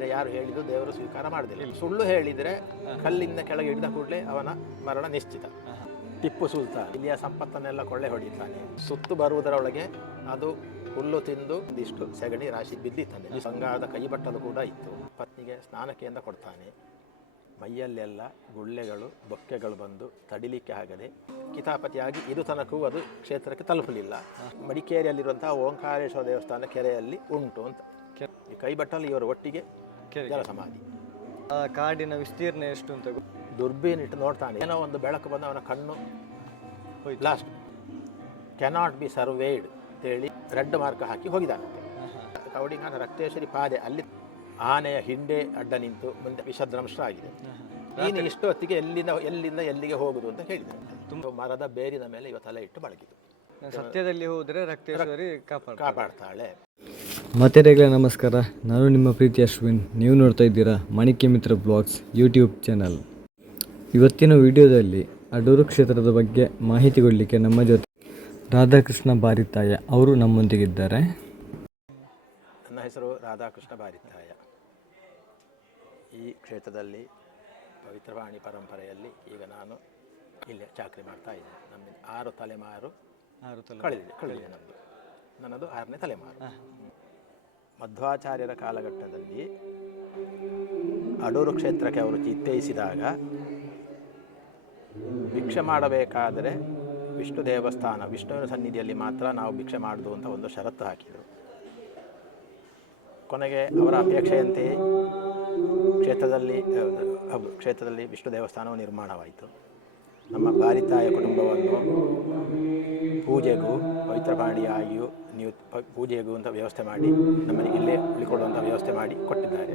ಬೇರೆ ಯಾರು ಹೇಳಿದ್ದು ದೇವರು ಸ್ವೀಕಾರ ಮಾಡಿದಿಲ್ಲ. ಸುಳ್ಳು ಹೇಳಿದರೆ ಕಲ್ಲಿಂದ ಕೆಳಗೆ ಹಿಡಿದ ಕೂಡಲೇ ಅವನ ಮರಣ ನಿಶ್ಚಿತ. ಟಿಪ್ಪು ಸುಲ್ತಾನ್. ಇಲ್ಲಿಯ ಸಂಪತ್ತನ್ನೆಲ್ಲ ಕೊಳ್ಳೆ ಹೊಡಿತಾನೆ ಸುತ್ತು ಬರುವುದರೊಳಗೆ ಅದು ಹುಲ್ಲು ತಿಂದು ಒಂದಿಷ್ಟು ಸೆಗಣಿ ರಾಶಿ ಬಿದ್ದಿತ್ತಾನೆ ಸಂಗಾದ ಕೈಬಟ್ಟಲು ಕೂಡ ಇತ್ತು. ಪತ್ನಿಗೆ ಸ್ನಾನಕ್ಕೆಯಿಂದ ಕೊಡ್ತಾನೆ. ಮೈಯಲ್ಲೆಲ್ಲ ಗುಳ್ಳೆಗಳು ಬೊಕ್ಕೆಗಳು ಬಂದು ತಡಿಲಿಕ್ಕೆ ಆಗದೆ ಕಿತಾಪತಿಯಾಗಿ ಇದು ತನಕವೂ ಅದು ಕ್ಷೇತ್ರಕ್ಕೆ ತಲುಪಲಿಲ್ಲ. ಮಡಿಕೇರಿಯಲ್ಲಿರುವಂತಹ ಓಂಕಾರೇಶ್ವರ ದೇವಸ್ಥಾನ ಕೆರೆಯಲ್ಲಿ ಉಂಟು ಅಂತ. ಈ ಕೈಬಟ್ಟಲು ಇವರು ಒಟ್ಟಿಗೆ. ಜಲ ಸಮಾಧಿ. ಆ ಕಾಡಿನ ವಿಸ್ತೀರ್ಣ ಎಷ್ಟು ಅಂತ ಗೊ- ದುರ್ಬೀನ್ ಇಟ್ಟು ನೋಡ್ತಾನೆ. ಏನೋ ಒಂದು ಬೆಳಕು ಬಂದು ಅವನ ಕಣ್ಣು. ಹೋಯ್ತು. ಲಾಸ್ಟ್ ಕೆನಾಟ್ ಬಿ ಸರ್ವೇಡ್ ಅಂತೇಳಿ ರೆಡ್ ಮಾರ್ಕ್ ಹಾಕಿ ಹೋಗಿದ್ದಾನಂತೆ ಕೌಡಿಂಗನ ರಕ್ತೇಶ್ವರಿ ಪಾದೆ ಅಲ್ಲಿ ಆನೆಯ ಹಿಂಡೆ ಅಡ್ಡ ನಿಂತು ಮುಂದೆ ವಿಷದ್ರಂಶ ಆಗಿದೆ. ನೀನು ಇಷ್ಟು ಹೊತ್ತಿಗೆ ಎಲ್ಲಿಂದ ಎಲ್ಲಿಂದ ಎಲ್ಲಿಗೆ ಹೋಗುದು ಅಂತ ಹೇಳಿದೆ. ತುಂಬ ಮರದ ಬೇರಿನ ಮೇಲೆ ಇವ ತಲೆ ಇಟ್ಟು ಬಳಗಿತು ಸತ್ಯದಲ್ಲಿ ಹೋದ್ರೆ ರಕ್ತೇಶ್ವರಿ ಕಾಪಾಡ ಕಾಪಾಡ್ತಾಳೆ. ಮಾತೆರೆಗಳ ನಮಸ್ಕಾರ. ನಾನು ನಿಮ್ಮ ಪ್ರೀತಿ ಅಶ್ವಿನ್. ನೀವು ನೋಡ್ತಾ ಇದ್ದೀರಾ ಮಾಣಿಕ್ಯ ಮಿತ್ರ ಬ್ಲಾಗ್ಸ್ ಯೂಟ್ಯೂಬ್ ಚಾನಲ್. ಇವತ್ತಿನ ವಿಡಿಯೋದಲ್ಲಿ ಅಡೂರು ಕ್ಷೇತ್ರದ ಬಗ್ಗೆ ಮಾಹಿತಿ ಕೊಡಲಿಕ್ಕೆ ನಮ್ಮ ಜೊತೆ ರಾಧಾಕೃಷ್ಣ ಬಾರಿತಾಯ ಅವರು ನಮ್ಮೊಂದಿಗಿದ್ದಾರೆ. ನನ್ನ ಹೆಸರು ರಾಧಾಕೃಷ್ಣ ಬಾರಿತಾಯ. ಈ ಕ್ಷೇತ್ರದಲ್ಲಿ ಪವಿತ್ರವಾಣಿ ಪರಂಪರೆಯಲ್ಲಿ ಈಗ ನಾನು ಇಲ್ಲಿ ಚಾಕರಿ ಮಾಡ್ತಾ ಇದ್ದೇನೆ. ನಮ್ಮ ಆರು ತಲೆಮಾರು ಕಳೆದಿದೆ ಕಳೆದಿದೆ ನಮ್ಮದು ನನ್ನದು ಆರನೇ ತಲೆಮಾರು. ಮಧ್ವಾಚಾರ್ಯರ ಕಾಲಘಟ್ಟದಲ್ಲಿ ಅಡೂರು ಕ್ಷೇತ್ರಕ್ಕೆ ಅವರು ಚಿತ್ತೈಸಿದಾಗ ಭಿಕ್ಷೆ ಮಾಡಬೇಕಾದರೆ ವಿಷ್ಣು ದೇವಸ್ಥಾನ, ವಿಷ್ಣುವಿನ ಸನ್ನಿಧಿಯಲ್ಲಿ ಮಾತ್ರ ನಾವು ಭಿಕ್ಷೆ ಮಾಡುದು ಅಂತ ಒಂದು ಷರತ್ತು ಹಾಕಿದರು. ಕೊನೆಗೆ ಅವರ ಅಪೇಕ್ಷೆಯಂತೆಯೇ ಕ್ಷೇತ್ರದಲ್ಲಿ ಕ್ಷೇತ್ರದಲ್ಲಿ ವಿಷ್ಣು ದೇವಸ್ಥಾನವು ನಿರ್ಮಾಣವಾಯಿತು. ನಮ್ಮ ಬಾರಿತಾಯ ಕುಟುಂಬವನ್ನು ಪೂಜೆಗೂ ಪವಿತ್ರಪಾಣಿಯಾಗಿಯೂ ನೀವು ಪೂಜೆಗೂ ಅಂತ ವ್ಯವಸ್ಥೆ ಮಾಡಿ ನಮ್ಮಲ್ಲಿ ಇಲ್ಲೇ ಉಳಿಕೊಳ್ಳುವಂಥ ವ್ಯವಸ್ಥೆ ಮಾಡಿ ಕೊಟ್ಟಿದ್ದಾರೆ.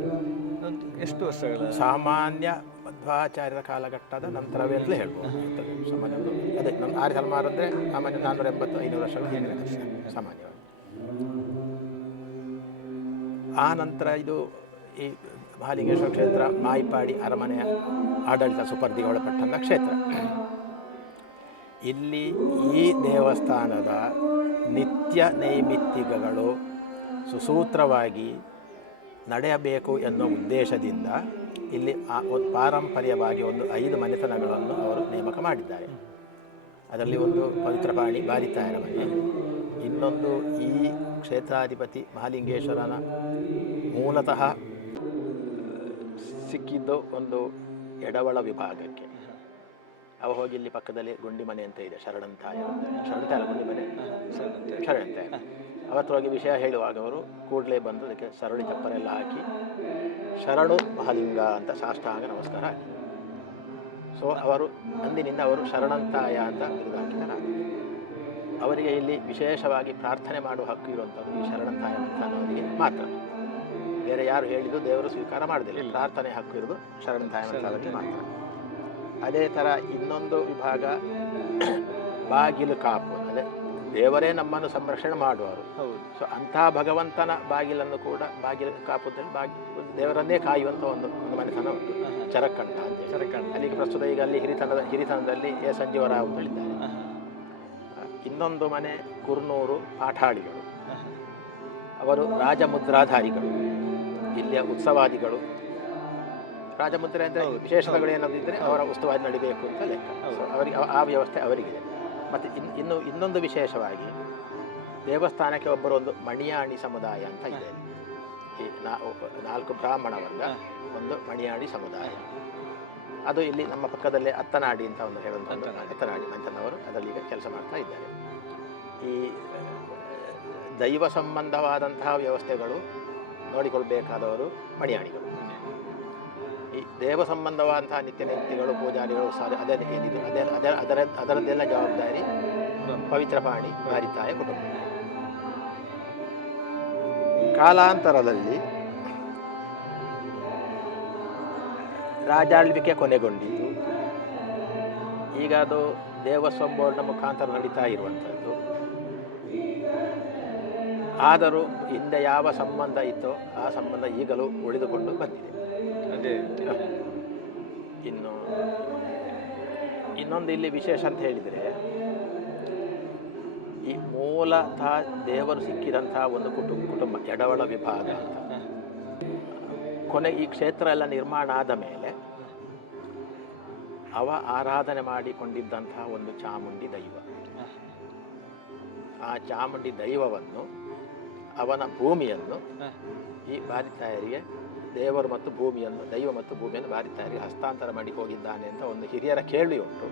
ಎಷ್ಟು ವರ್ಷಗಳ ಸಾಮಾನ್ಯ ಮಧ್ವಾಚಾರ್ಯರ ಕಾಲಘಟ್ಟದ ನಂತರವೇ ಅಂತಲೇ ಹೇಳ್ಬೋದು. ಸಾಮಾನ್ಯ ಒಂದು ಅದೇ ನಮ್ಮ ಆರು ತಲೆಮಾರು ಅಂದರೆ ಸಾಮಾನ್ಯ ನಾನ್ನೂರ ಎಂಬತ್ತು ಐನೂರು ವರ್ಷಗಳ ಹಿಂದಿನ ಸಾಮಾನ್ಯವಾಗಿ. ಆ ನಂತರ ಇದು ಈ ಮಹಾಲಿಂಗೇಶ್ವರ ಕ್ಷೇತ್ರ ಮಾಯಿಪಾಡಿ ಅರಮನೆಯ ಆಡಳಿತ ಸುಪರ್ದಿಗೆ ಒಳಪಟ್ಟಂಥ ಕ್ಷೇತ್ರ. ಇಲ್ಲಿ ಈ ದೇವಸ್ಥಾನದ ನಿತ್ಯ ನೈಮಿತ್ತಿಕಗಳು ಸುಸೂತ್ರವಾಗಿ ನಡೆಯಬೇಕು ಎನ್ನುವ ಉದ್ದೇಶದಿಂದ ಇಲ್ಲಿ ಪಾರಂಪರ್ಯವಾಗಿ ಒಂದು ಐದು ಮನೆತನಗಳನ್ನು ಅವರು ನೇಮಕ ಮಾಡಿದ್ದಾರೆ. ಅದರಲ್ಲಿ ಒಂದು ಪವಿತ್ರಪಾಣಿ ಬಾರಿತಾಯರ ಮನೆ ಇನ್ನೊಂದು ಈ ಕ್ಷೇತ್ರಾಧಿಪತಿ ಮಹಾಲಿಂಗೇಶ್ವರನ ಮೂಲತಃ ಸಿಕ್ಕಿದ್ದು ಒಂದು ಎಡವಳ ವಿಭಾಗಕ್ಕೆ. ಅವ ಹೋಗಿ ಇಲ್ಲಿ ಪಕ್ಕದಲ್ಲಿ ಗುಂಡಿ ಮನೆ ಅಂತ ಇದೆ ಶರಣಂತಾಯ. ಶರಣಂತಾಯ ಅಲ್ಲ, ಗುಂಡಿ ಮನೆ ಶರಣಂತಾಯ. ಅವತ್ತು ಹೋಗಿ ವಿಷಯ ಹೇಳುವಾಗ ಅವರು ಕೂಡಲೇ ಬಂದು ಅದಕ್ಕೆ ಸರಳಿ ಚಪ್ಪರೆಲ್ಲ ಹಾಕಿ ಶರಣು ಮಹಲಿಂಗ ಅಂತ ಸಾಷ್ಟಾಂಗ ನಮಸ್ಕಾರ. ಹಾಕಿ ಸೊ ಅವರು ಅಂದಿನಿಂದ ಅವರು ಶರಣಂತಾಯ ಅಂತ ಬಿರುದಾಕಿದ್ದಾರೆ ಅವರಿಗೆ ಇಲ್ಲಿ ವಿಶೇಷವಾಗಿ ಪ್ರಾರ್ಥನೆ ಮಾಡುವ ಹಕ್ಕು ಇರುವಂಥದ್ದು ಈ ಶರಣಂತಾಯ ಅಂತ ಅನ್ನೋರಿಗೆ ಮಾತ್ರ. ಬೇರೆ ಯಾರು ಹೇಳಿದ್ದು ದೇವರು ಸ್ವೀಕಾರ ಮಾಡದಿಲ್ಲ. ಪ್ರಾರ್ಥನೆ ಹಕ್ಕು ಇರೋದು ಶರಣಂತಾಯ ಅವರಿಗೆ ಮಾತ್ರ. ಅದೇ ಥರ ಇನ್ನೊಂದು ವಿಭಾಗ ಬಾಗಿಲು ಕಾಪು ಅದೇ ದೇವರೇ ನಮ್ಮನ್ನು ಸಂರಕ್ಷಣೆ ಮಾಡುವರು. ಸೊ ಅಂತಹ ಭಗವಂತನ ಬಾಗಿಲನ್ನು ಕೂಡ ಬಾಗಿಲು ಕಾಪುದಲ್ಲಿ ಬಾಗಿ ದೇವರನ್ನೇ ಕಾಯುವಂಥ ಒಂದು ಒಂದು ಮನೆತನ ಉಂಟು ಚರಕಂಠ ಅಂತ ಚರಕಂಠ. ಅಲ್ಲಿಗೆ ಪ್ರಸ್ತುತ ಈಗ ಅಲ್ಲಿ ಹಿರಿತನದ ಹಿರಿತನದಲ್ಲಿ ಎ. ಸಂಜೀವರಾವ್ ಹೇಳಿದ್ದಾರೆ. ಇನ್ನೊಂದು ಮನೆ ಕುರ್ನೂರು ಪಾಠಾಳಿಗಳು. ಅವರು ರಾಜಮುದ್ರಾಧಾರಿಗಳು. ಇಲ್ಲಿಯ ಉತ್ಸವಾದಿಗಳು. ರಾಜಮುದ್ರೆ ಅಂದರೆ ವಿಶೇಷತೆಗಳು ಇದ್ದರೆ ಅವರ ಉಸ್ತುವಾರಿ ನಡಿಬೇಕು ಅಂತ ಲೆಕ್ಕ. ಅವರಿಗೆ ಆ- ವ್ಯವಸ್ಥೆ ಅವರಿಗಿದೆ. ಮತ್ತು ಇನ್ ಇನ್ನು ಇನ್ನೊಂದು ವಿಶೇಷವಾಗಿ ದೇವಸ್ಥಾನಕ್ಕೆ ಒಬ್ಬರು ಒಂದು ಮಣಿಯಾಣಿ ಸಮುದಾಯ ಅಂತ ಇದೆ. ಈ ನಾ- ನಾಲ್ಕು ಬ್ರಾಹ್ಮಣ ವರ್ಗ ಒಂದು ಮಣಿಯಾಣಿ ಸಮುದಾಯ. ಅದು ಇಲ್ಲಿ ನಮ್ಮ ಪಕ್ಕದಲ್ಲೇ ಅತ್ತನಾಡಿ ಅಂತ ಒಂದು ಹೇಳುವಂಥ ಅತ್ತನಾಡಿ. ಮಂಚನವರು ಅದರಲ್ಲಿ ಈಗ ಕೆಲಸ ಮಾಡ್ತಾ ಇದ್ದಾರೆ. ಈ ದೈವ ಸಂಬಂಧವಾದಂತಹ ವ್ಯವಸ್ಥೆಗಳು ನೋಡಿಕೊಳ್ಬೇಕಾದವರು ಮಣಿಯಾಣಿಗಳು. ಈ ದೇವ ಸಂಬಂಧವಾದಂತಹ ನಿತ್ಯ ನಿತ್ಯಗಳು, ಪೂಜಾರಿಗಳು ಸಾರಿ ಅದೇ ಏನಿದೆ ಅದೇ ಅದರ ಅದರ ಅದರದ್ದೆಲ್ಲ ಜವಾಬ್ದಾರಿ ಪವಿತ್ರ ಪಾಣಿ ಭಾರಿತಾಯ ಕುಟುಂಬ ಕಾಲಾಂತರದಲ್ಲಿ ರಾಜಾಳ್ವಿಕೆ ಕೊನೆಗೊಂಡಿತು ಈಗ ಅದು ಬೋರ್ಡ್ನ ಮುಖಾಂತರ ನಡೀತಾ ಇರುವಂಥದ್ದು. ಆದರೂ ಹಿಂದೆ ಯಾವ ಸಂಬಂಧ ಇತ್ತೋ ಆ ಸಂಬಂಧ ಈಗಲೂ ಉಳಿದುಕೊಂಡು ಬಂದಿದೆ. ಇನ್ನು, ಇನ್ನೊಂದು ಇಲ್ಲಿ ವಿಶೇಷ ಅಂತ ಹೇಳಿದರೆ, ಈ ಮೂಲತಃ ದೇವರು ಸಿಕ್ಕಿದಂಥ ಒಂದು ಕುಟುಂಬ ಕುಟುಂಬ, ಎಡವಳ ವಿಭಾಗ ಅಂತ. ಕೊನೆ ಈ ಕ್ಷೇತ್ರ ಎಲ್ಲ ನಿರ್ಮಾಣ ಆದ ಮೇಲೆ, ಅವ ಆರಾಧನೆ ಮಾಡಿಕೊಂಡಿದ್ದಂತಹ ಒಂದು ಚಾಮುಂಡಿ ದೈವ. ಆ ಚಾಮುಂಡಿ ದೈವವನ್ನು, ಅವನ ಭೂಮಿಯನ್ನು ಈ ಬಾರಿತಾಯರಿಗೆ ದೇವರು ಮತ್ತು ಭೂಮಿಯನ್ನು, ದೈವ ಮತ್ತು ಭೂಮಿಯನ್ನು ಬಾರಿತಾರೆ ಹಸ್ತಾಂತರ ಮಾಡಿ ಹೋಗಿದ್ದಾನೆ ಅಂತ ಒಂದು ಹಿರಿಯರ ಕೇಳಿ ಉಂಟು.